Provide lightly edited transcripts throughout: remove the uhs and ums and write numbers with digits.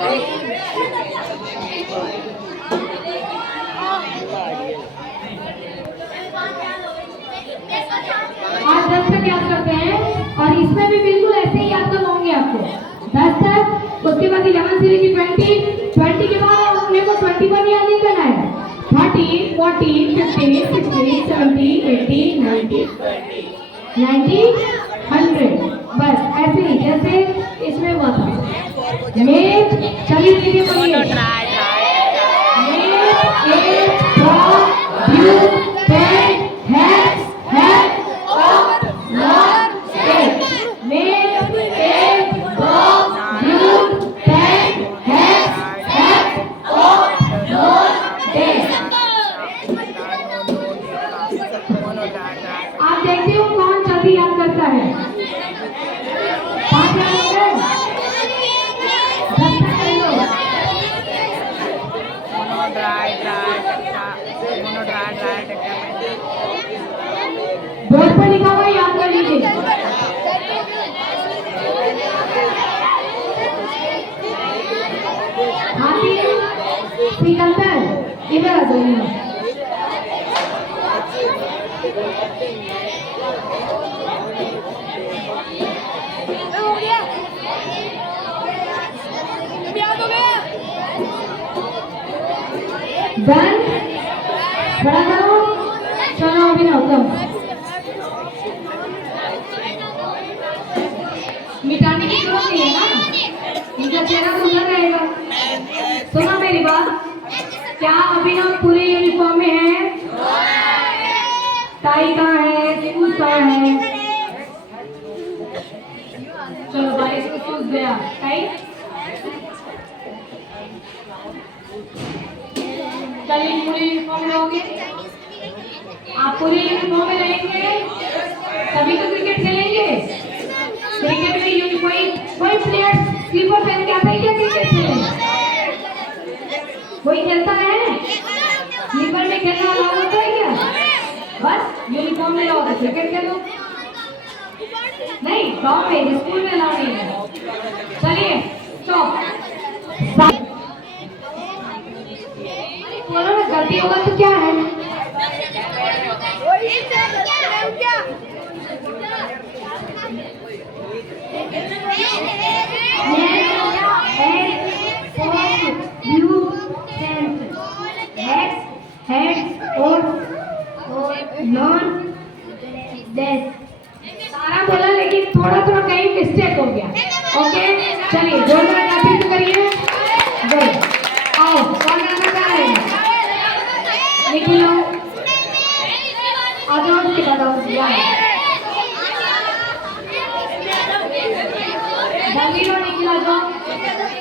आज 10 तक याद करते हैं और इसमें भी बिल्कुल ऐसे ही याद करवाऊंगी आपको 10 तक। उसके बाद 11 से लेकर 20 के बाद अपने को 21 याद नहीं करना है। 30, 40, 50, 60, 70, 80, 90, 100 बस ऐसे ही जैसे इसमें हुआ था। मेज चलिए देखिए बोलिए आप देखते हो कौन जल्दी याद करता है। 5 याद हो गए? 10 तक कर लो। बोर्ड पर लिखा हुआ याद कर लीजिए। हाथी सिकंदर इधर आ जाइए। डन खड़ा करो। चलो अभी कम मिटाने की जरूरत नहीं है ना, इनका चेहरा सुंदर रहेगा। सुनो मेरी बात, क्या अभी हम पूरे यूनिफॉर्म में हैं? टाई कहाँ है, शूज कहाँ है? चलो बारिश में शूज गया, टाई कल पूरे यूनिफॉर्म में होंगे। आप पूरे यूनिफॉर्म में रहेंगे तभी तो क्रिकेट खेलेंगे। क्रिकेट में कोई प्लेयर स्लीपर पहन के आता है क्या क्रिकेट खेलने? कोई खेलता है? स्लीपर में खेलना अलाउ होता है क्या? बस यूनिफॉर्म में रहो तो क्रिकेट खेलो। नहीं गाँव में स्कूल में अलाउ नहीं है। चलिए स्टॉप। बोलो ना गलती होगा तो क्या है? सारा बोला लेकिन थोड़ा थोड़ा कहीं मिस्टेक हो गया। ओके चलिए जोरदार ताली करिए। आओ कौन गाना गा रहे हैं? निकलो आजाद के बताओ जल्दी लो निकला जाओ।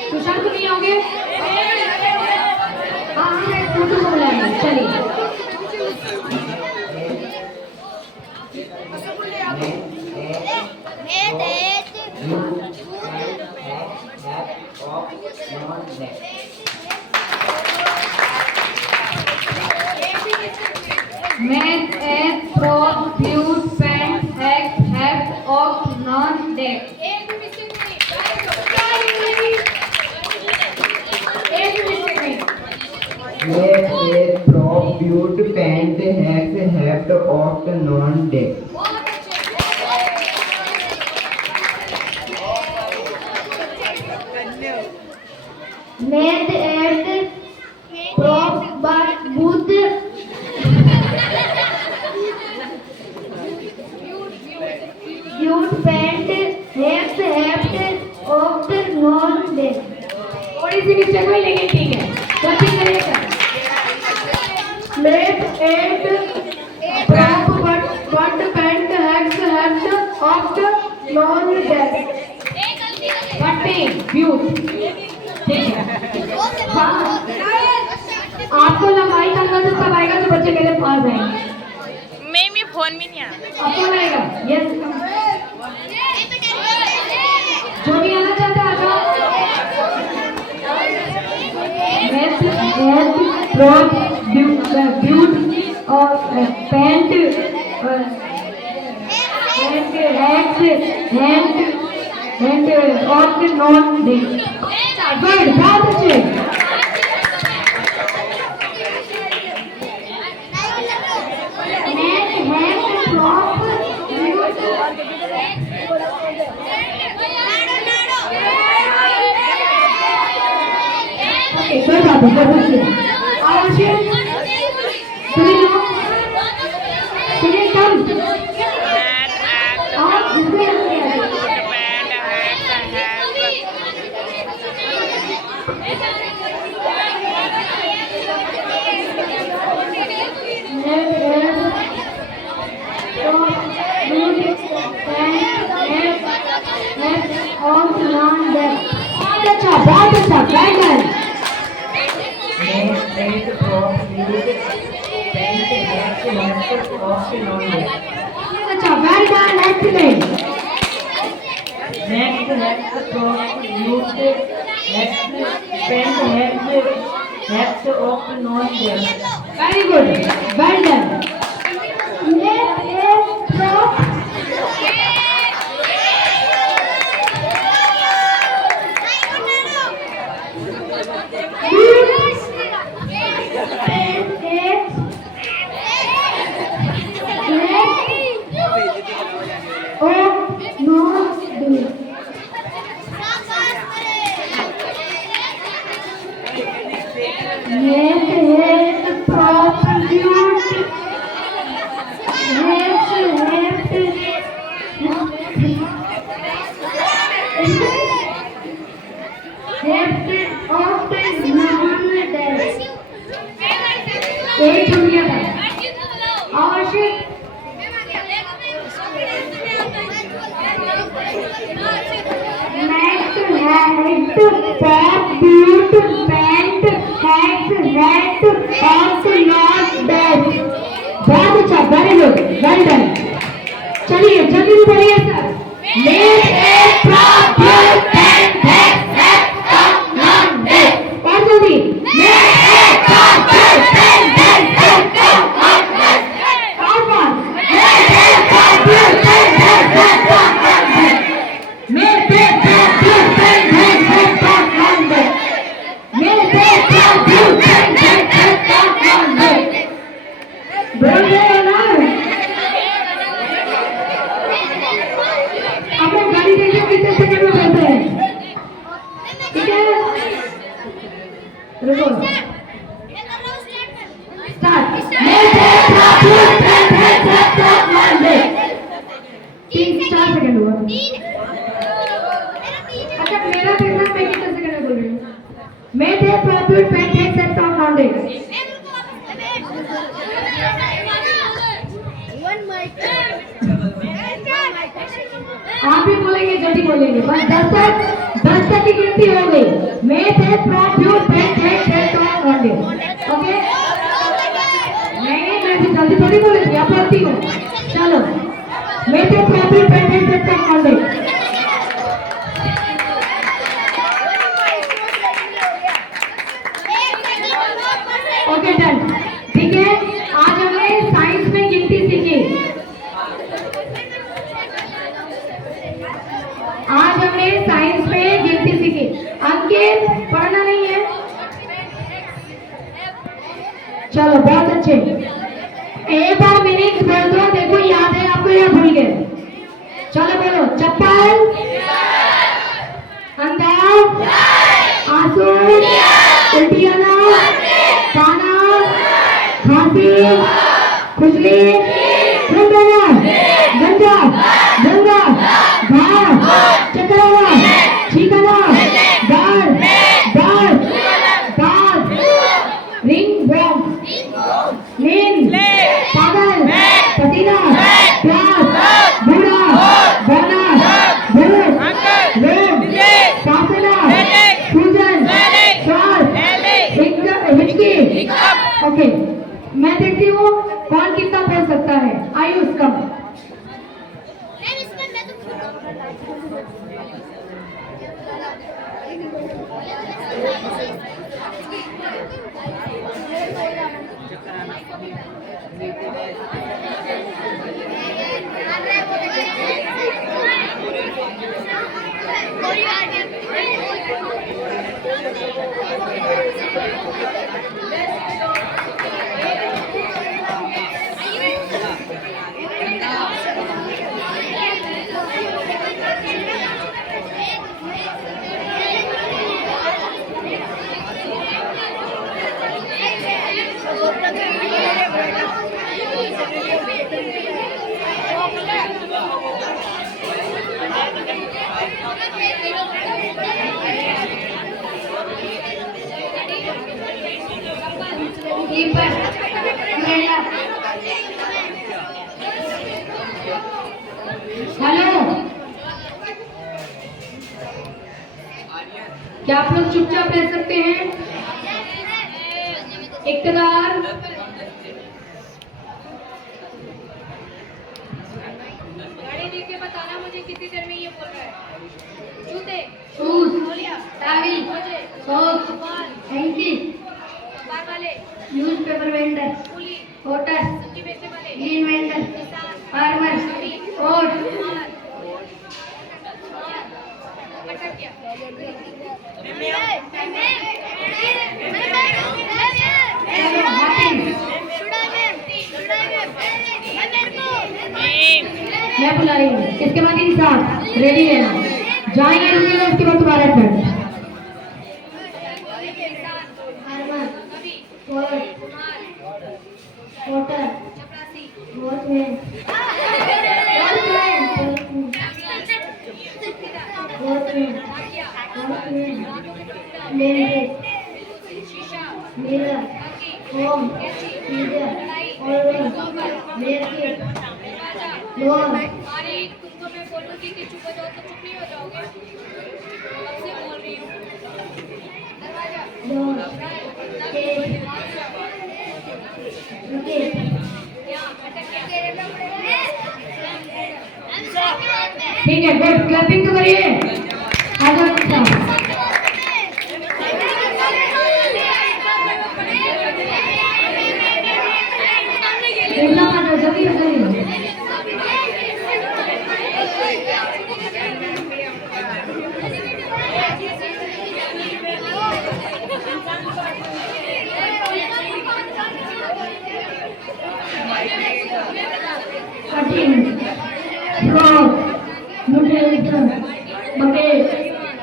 सुशांत नहीं होंगे? हाँ मैं फोटो को बुलाएंगे। चलिए Met at from fuse pant hack have of non deck. Met at from fuse pant hack have of non deck. Met at prop but wood pant has heft of the non deck. थोड़ी सी mistake हुई लेकिन ठीक है। जल्दी करिएगा। Met at prop but pant has heft of the non deck. पट्टी views ठीक है। आपको लंबाई का अंदाजा तब आएगा तो बच्चे मेरे पास आएंगे। मैं फोन में नहीं आता। आपको आएगा यस जो भी आना चाहता है आ जाओ। फ्रॉक ब्यूट और pant hand and of the non day. Good, बहुत अच्छे. And have crop okay, कोई बात नहीं. Action. Sunil come. आप जिसमें बहुत अच्छा better Make prop build paint hex heft of non-deck. अच्छा well done excellent Next hex prop build paint hex of non-deck. Very good well done next drop एक दुनिया था आवश्यक next head pop build pant hex red of not dead बहुत अच्छा very good well done चलिए जल्दी से पढ़िए sir make a prop build pant hex of not dead और जल्दी make a prop build pant hex of not dead और बात make a prop build pant hex of not dead make a prop build pant hex of not dead make a prop build pant hex of not dead बोल रहे हो ना अपने गाड़ी देखिए कितने सेकंड में बोलते हैं ठीक है रुको स्टार्ट तीन चार सेकंड हुआ अच्छा मेरा देखना मैं कितने सेकंड में बोल रही हूँ मैं थे profit paint head set of knowledge आप भी बोलेंगे जल्दी बोलेंगे बस 10 तक की गिनती हो गई मैं थे profit paint head set of knowledge okay नहीं मैं भी जल्दी थोड़ी बोलेंगी आप बोलती हो चलो मैं थे profit paint head set of knowledge okay done ठीक है आज हमने साइंस में गिनती सीखी आज हमने साइंस में गिनती सीखी अंकित पढ़ना नहीं है चलो बहुत अच्छे एक बार मीनिंग्स बोल दो देखो याद है आपको या भूल गए चलो बोलो चप्पल अंदर आंसू उल्टी आना खाना खांसी खुजली खून बहना गंजा गंगा घाव चक्कर आना छींक आना दर्द दर्द दांत रिंग बॉम्ब नींद पागल पसीना प्यास बूढ़ा बना भूख रोग सांस लेना सूजन श्वास हिचकी ओके मैं देखती हूँ कौन कितना बोल सकता है आयुष कम कीपर हेलो, क्या आप लोग चुपचाप रह सकते हैं? इक़्तिदार गाड़ी देख के बताना मुझे कितनी देर में ये बोल रहा है। जूते, शूज, टावी, सॉक्स, हैंकी, बार वाले, न्यूज़पेपर वेंडर, होटल, सब्जी बेचने वाले, ग्रीन वेंडर, फार्मर, कोट, अटक गया। मैं बुला रही हूँ, इसके बाद इंसान रेडी रहना, जहाँ ये रुकेगा उसके बाद दोबारा टर्न। अरे तुमको मैं बोलूंगी कि चुप हो जाओ तो चुप नहीं हो जाओगे। कब से बोल रही हूँ। दरवाजा ठीक है, गुड, क्लैपिंग तो करिए। आ जाओ जल्दी जल्दी। Cutting, frock, utensil, bucket,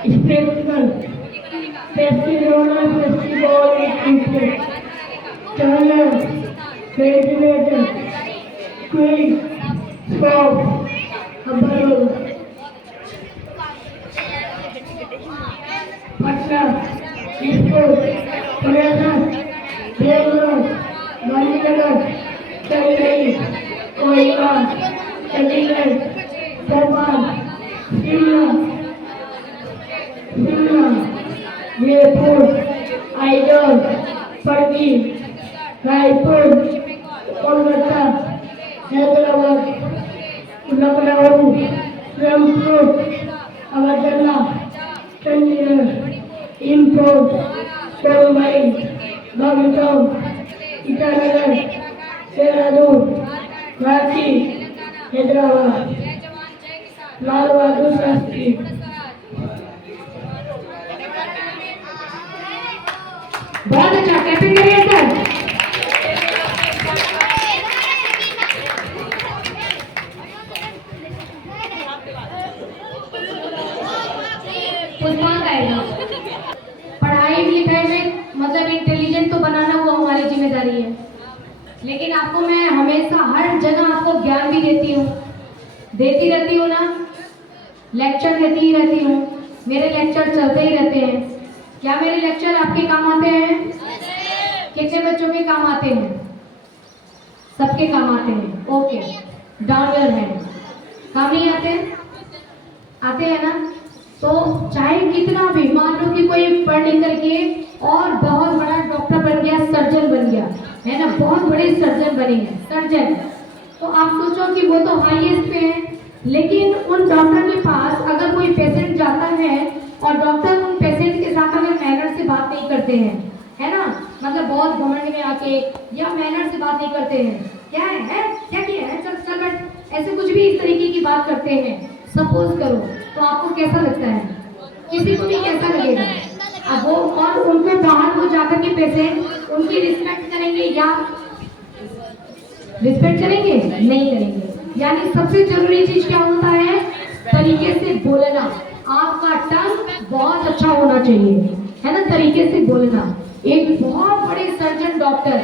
spectacled, pastry roller, pastry ball, Turner, ventilator, quick, stop, rubber, Patna, sport, pressure, baler, Gandhinagar, Chennai, कोयला, चंडीगढ़, भोपाल, शिमला, जयपुर, आइजल, पणजी, रायपुर, कोलकाता, हैदराबाद, लखनऊ, रामपुर, अवधला, चंडीगढ़, इंदौर, मुंबई, गांधीधाम, ईटानगर, देहरादून, रांची, हैदराबाद, लाल बहादुर शास्त्री। बहुत अच्छा, क्लैपिंग करिए सर। पुष्पांक आएगा। पढ़ाई लिखाई में मतलब इंटेलिजेंट तो बनाना वो हमारी जिम्मेदारी है, लेकिन आपको मैं हमेशा हर जगह आपको ज्ञान भी देती रहती हूँ ना, लेक्चर देती ही रहती हूँ, मेरे लेक्चर चलते ही रहते हैं। क्या मेरे लेक्चर आपके काम आते हैं? कितने बच्चों के काम आते हैं? सबके काम आते हैं। Okay, down your hand. काम नहीं आते? आते हैं ना? तो चाहे कितना भी, मान लो कि कोई पढ़ लिख करके और बहुत बड़ा डॉक्टर बन गया, सर्जन बन गया, है ना, बहुत बड़े सर्जन बने हैं, सर्जन, तो आप सोचो कि वो तो हाईएस्ट पे है, लेकिन उन डॉक्टर के पास अगर कोई पेशेंट जाता है और डॉक्टर उन पेशेंट के साथ अगर मैनर से बात नहीं करते हैं, है ना, मतलब बहुत घमंड में आके या मैनर से बात नहीं करते हैं, क्या है क्या किया है, चल चल बैठ, ऐसे कुछ भी इस तरीके की बात करते हैं, सपोज करो, तो आपको कैसा लगता है? किसी को भी कैसा लगेगा? अब वो और उनको बाहर वो जाकर के पेशेंट उनकी रिस्पेक्ट करेंगे या रिस्पेक्ट करेंगे? नहीं करेंगे। यानी सबसे जरूरी चीज क्या होता है? तरीके से बोलना। आपका टंग बहुत अच्छा होना चाहिए, है ना, तरीके से बोलना। एक बहुत बड़े सर्जन डॉक्टर,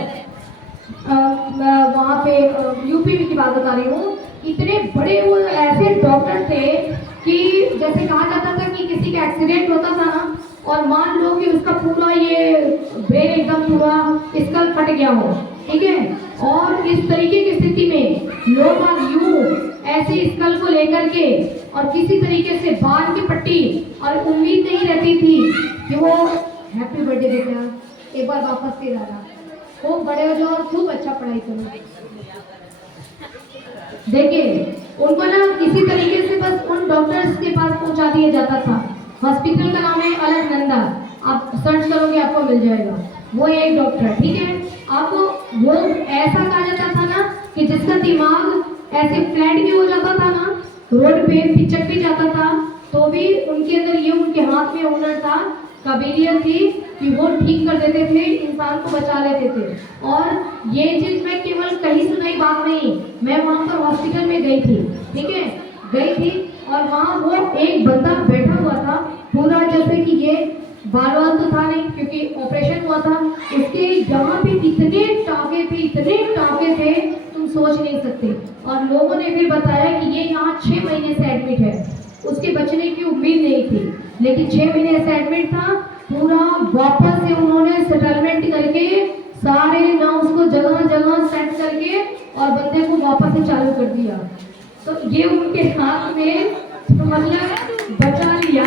वहाँ पे यूपी की बात बता रही हूँ, इतने बड़े वो ऐसे डॉक्टर थे कि जैसे कहा जाता था कि किसी का एक्सीडेंट होता था ना, और मान लो कि उसका पूरा ये ब्रेन एकदम पूरा स्कल फट गया हो, ठीक है, और इस तरीके की स्थिति में लोग यूं ऐसे स्कल को लेकर के और किसी तरीके से बांध की पट्टी, और उम्मीद नहीं रहती थी कि वो हैप्पी बर्थडे बेटा, एक बार वापस से आना, खूब बड़े हो जाओ और खूब अच्छा पढ़ाई करो। देखिए उनको ना इसी तरीके से बस उन डॉक्टर्स के पास पहुंचा दिया जाता था। हॉस्पिटल का नाम है अलकनंदा, आप सर्च करोगे आपको मिल जाएगा। वो एक डॉक्टर, ठीक है, आपको वो ऐसा कहा जाता था ना कि जिसका दिमाग ऐसे फ्लैट भी हो जाता था ना, रोड पे पिचक भी जाता था, तो भी उनके अंदर ये उनके हाथ में हुनर था, काबिलियत थी कि वो ठीक कर देते थे, इंसान को बचा लेते थे। और ये चीज मैं केवल कहीं सुनाई बात नहीं, मैं वहाँ पर हॉस्पिटल में गई थी, ठीक है, गई थी, और वहाँ वो एक बंदा बैठा हुआ था पूरा, जैसे कि ये बाल वाल तो था नहीं क्योंकि ऑपरेशन हुआ था, उसके यहाँ पे इतने टाँके थे तुम सोच नहीं सकते। और लोगों ने फिर बताया कि ये यहाँ 6 महीने से एडमिट है, उसके बचने की उम्मीद नहीं थी, लेकिन 6 महीने से एडमिट था। पूरा वापस से उन्होंने सेटलमेंट करके सारे ना उसको जगह जगह सेट करके और बंदे को वापस से चालू कर दिया। तो ये उनके हाथ में तो मतलब बचा लिया,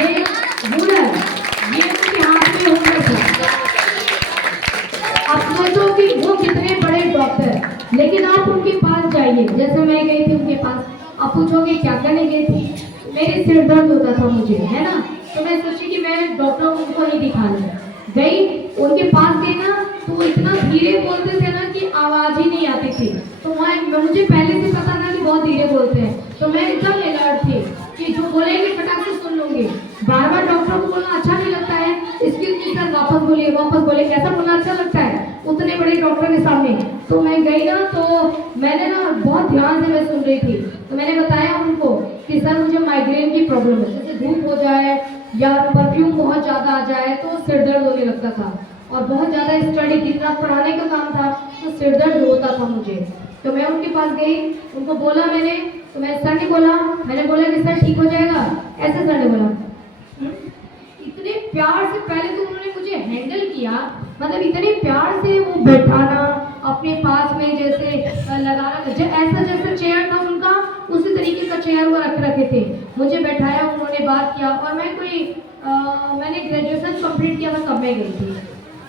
ये हुनर, ये उनके हाथ में हुनर था। आप सोचो कि वो कितने बड़े डॉक्टर, लेकिन आप उनके पास जाइए, जैसे मैं गई थी उनके पास, आप पूछोगे क्या करने गई थी, मेरे सिर दर्द होता था मुझे, है ना, तो मैं सोची कि मैं डॉक्टर उनको नहीं दिखाने गई, उनके पास गई ना, तो वो इतना धीरे बोलते थे ना कि आवाज ही नहीं आती थी। तो वहाँ मुझे पहले से पता था कि बहुत धीरे बोलते हैं, तो मैं एकदम अलर्ट थी कि जो बोलेंगे फटाक से सुन लूंगी। बार बार डॉक्टर को बोलना अच्छा नहीं लगता है, इसके सर वापस बोलिए, कैसा बोलना अच्छा लगता है उतने बड़े डॉक्टर के सामने। तो मैं गई ना, तो मैंने ना बहुत ध्यान से मैं सुन रही थी, तो मैंने बताया उनको कि सर मुझे माइग्रेन की प्रॉब्लम है, जैसे धूप हो जाए या परफ्यूम बहुत ज़्यादा आ जाए तो सिर दर्द होने लगता था, और बहुत ज़्यादा स्टडी दिन रात पढ़ाने का काम था तो सिर दर्द होता था मुझे। तो मैं उनके पास गई, उनको बोला मैंने, तो मैं सर ने बोला, मैंने बोला कि सर ठीक हो जाएगा, ऐसे सर ने बोला। इतने प्यार से पहले तो उन्होंने मुझे हैंडल किया, मतलब इतने प्यार से वो बैठाना अपने पास में, जैसे लगाना, ऐसा जैसा चेयर था उनका उसी तरीके का चेयर वो रखे थे, मुझे बैठाया, उन्होंने बात किया। और मैं मैंने ग्रेजुएशन कंप्लीट किया था तब मैं गई थी,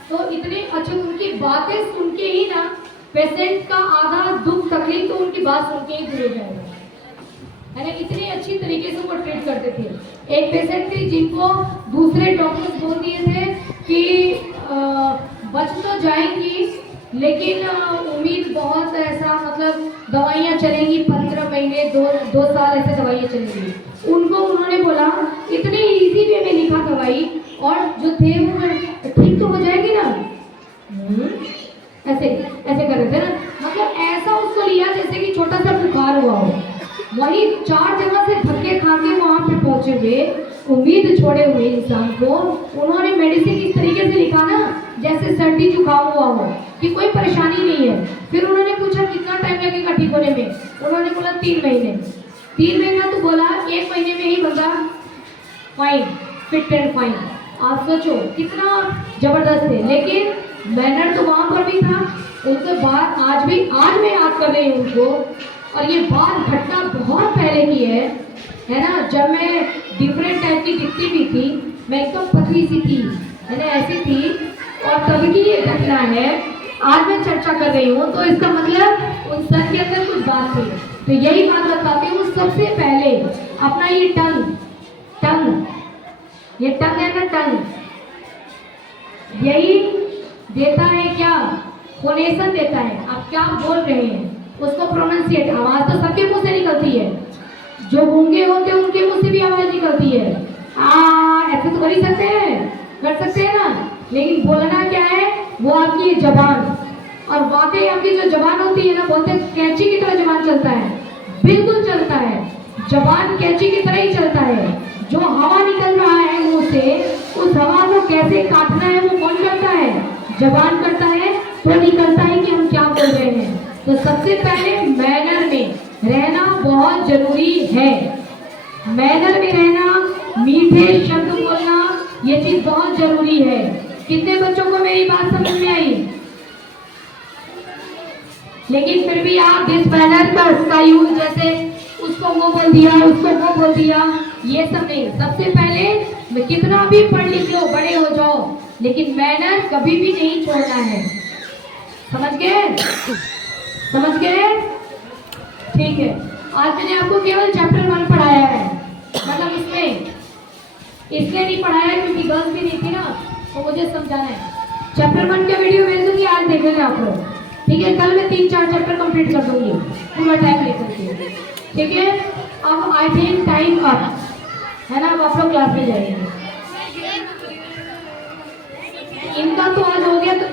तो इतने अच्छे उनकी बातें सुन के ही ना पेशेंट का आधा दुख तकलीफ तो उनकी बात सुन के ही दूर हो जाएगा, है ना, इतनी अच्छी तरीके से वो ट्रीट करते थे। एक पेशेंट थी जिनको दूसरे डॉक्टर्स बोल दिए थे कि बच तो जाएंगी, लेकिन उम्मीद बहुत, ऐसा मतलब दवाइयाँ चलेंगी 15 महीने, 2 साल ऐसे दवाइयाँ चलेंगी। उनको उन्होंने बोला इतने इजी वे में लिखा दवाई, और जो थे वो ठीक तो हो जाएगी ना, ऐसे कर रहे थे ना, मतलब ऐसा उसको लिया जैसे कि छोटा सा बुखार हुआ हो। वही 4 जगह से धक्के खा के वहाँ पे पहुँचे हुए, उम्मीद छोड़े हुए इंसान को उन्होंने मेडिसिन इस तरीके से लिखा ना जैसे सर्दी जुकाम हुआ हो, कि कोई परेशानी नहीं है। फिर उन्होंने पूछा कितना टाइम लगेगा ठीक होने में, उन्होंने बोला 3 महीने। 3 महीना तो बोला, 1 महीने में ही बंदा फाइन, फिट एंड फाइन। आप सोचो कितना जबरदस्त है, लेकिन मैनर तो वहाँ पर भी था। उनके बाद आज मैं याद कर रही हूँ उनको, और ये बात घटना बहुत पहले की है ना, जब मैं डिफरेंट टाइप की दिखती भी थी, मैं एकदम पतली सी थी, है ना, ऐसी थी, और तभी की ये घटना है, आज मैं चर्चा कर रही हूँ, तो इसका मतलब उस सर के अंदर कुछ बात थी। तो यही बात बताती हूँ, सबसे पहले अपना ये टंग है ना, टंग यही देता है क्या, फोनेशन देता है, आप क्या बोल रहे हैं उसको प्रोनाउंसिएट, आवाज तो सबके मुंह से निकलती है, जो गूंगे होते हैं उनके मुंह से भी आवाज निकलती है, ऐसे तो कर ही सकते हैं ना, लेकिन बोलना क्या है, वो आपकी जबान, और वाकई आपकी जो जबान होती है ना, बोलते हैं कैंची की तरह जबान चलता है, बिल्कुल चलता है, जबान कैंची की तरह ही चलता है। जो हवा निकल रहा है मुंह से, उस हवा को कैसे काटना है वो कौन करता है, जबान करता है, तो निकलता है कि हम क्या बोल रहे हैं। तो सबसे पहले मैनर में रहना बहुत जरूरी है, मैनर में रहना, मीठे शब्द बोलना, ये चीज बहुत जरूरी है। कितने बच्चों को मेरी बात समझ में आई? लेकिन फिर भी आप दिस बैनर का यूज, जैसे उसको वो बोल दिया, उसको वो बोल दिया, ये सब नहीं। सबसे पहले कितना भी पढ़ लिख लो, बड़े हो जाओ, लेकिन मैनर कभी भी नहीं छोड़ना है। समझ गए? समझ गए? ठीक है। आज मैंने आपको केवल चैप्टर 1 पढ़ाया है, मतलब इसलिए नहीं पढ़ाया क्योंकि गर्ल्स भी नहीं थी ना, तो मुझे समझाना है। चैप्टर 1 का वीडियो भेज दूंगी, आज देख लेना आप लोग, ठीक है? कल मैं 3-4 चैप्टर कंप्लीट कर दूंगी पूरा टाइम लेकर के, ठीक है? अब आई थिंक टाइम अप है ना, अब आप लोग क्लास में जाएंगे। इनका तो आज हो गया तो